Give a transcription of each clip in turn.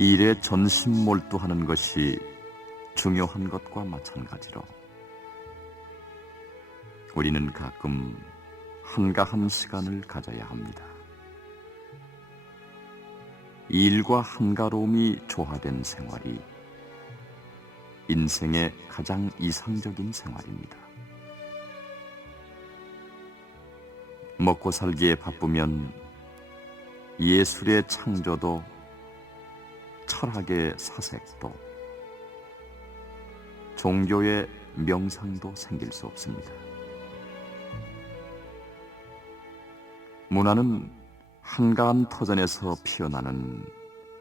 일에 전심 몰두하는 것이 중요한 것과 마찬가지로 우리는 가끔 한가한 시간을 가져야 합니다. 일과 한가로움이 조화된 생활이 인생의 가장 이상적인 생활입니다. 먹고 살기에 바쁘면 예술의 창조도 철학의 사색도 종교의 명상도 생길 수 없습니다. 문화는 한가한 터전에서 피어나는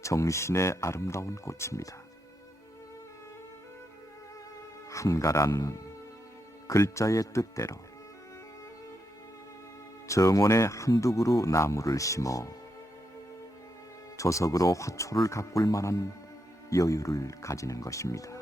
정신의 아름다운 꽃입니다. 한가란 글자의 뜻대로 정원에 한두 그루 나무를 심어 조석으로 화초를 가꿀 만한 여유를 가지는 것입니다.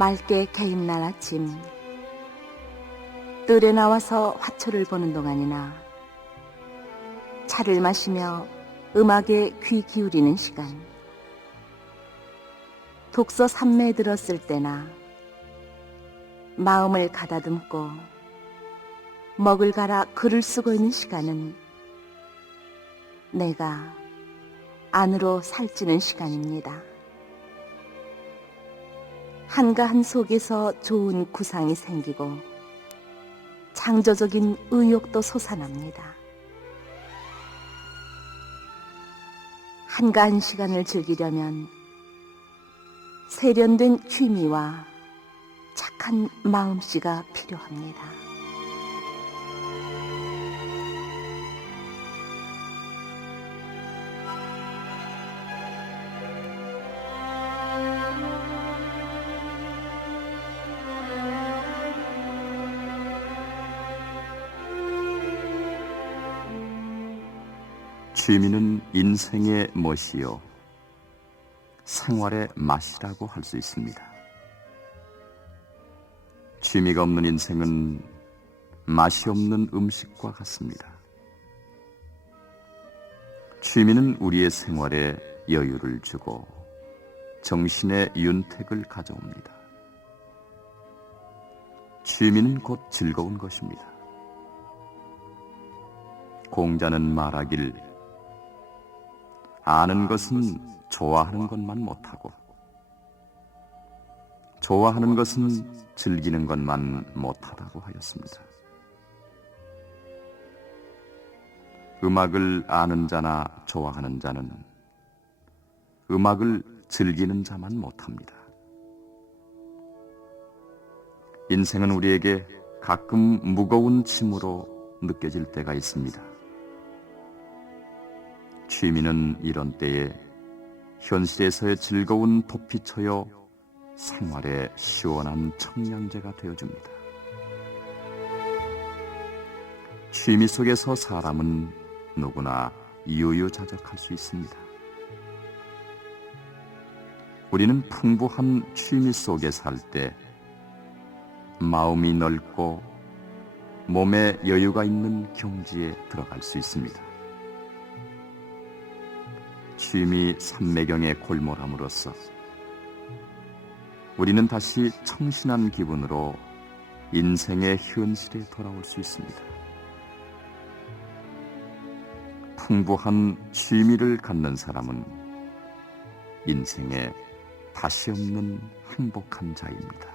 맑게 개입날 아침 뜰에 나와서 화초를 보는 동안이나 차를 마시며 음악에 귀 기울이는 시간 독서 삼매에 들었을 때나 마음을 가다듬고 먹을 갈아 글을 쓰고 있는 시간은 내가 안으로 살찌는 시간입니다. 한가한 속에서 좋은 구상이 생기고 창조적인 의욕도 솟아납니다. 한가한 시간을 즐기려면 세련된 취미와 착한 마음씨가 필요합니다. 취미는 인생의 멋이요 생활의 맛이라고 할 수 있습니다. 취미가 없는 인생은 맛이 없는 음식과 같습니다. 취미는 우리의 생활에 여유를 주고 정신의 윤택을 가져옵니다. 취미는 곧 즐거운 것입니다. 공자는 말하길 아는 것은 좋아하는 것만 못하고 좋아하는 것은 즐기는 것만 못하다고 하였습니다. 음악을 아는 자나 좋아하는 자는 음악을 즐기는 자만 못합니다. 인생은 우리에게 가끔 무거운 짐으로 느껴질 때가 있습니다. 취미는 이런 때에 현실에서의 즐거운 도피처여 생활의 시원한 청량제가 되어줍니다. 취미 속에서 사람은 누구나 유유자적할 수 있습니다. 우리는 풍부한 취미 속에 살 때 마음이 넓고 몸에 여유가 있는 경지에 들어갈 수 있습니다. 취미 삼매경에 골몰함으로써 우리는 다시 청신한 기분으로 인생의 현실에 돌아올 수 있습니다. 풍부한 취미를 갖는 사람은 인생에 다시 없는 행복한 자입니다.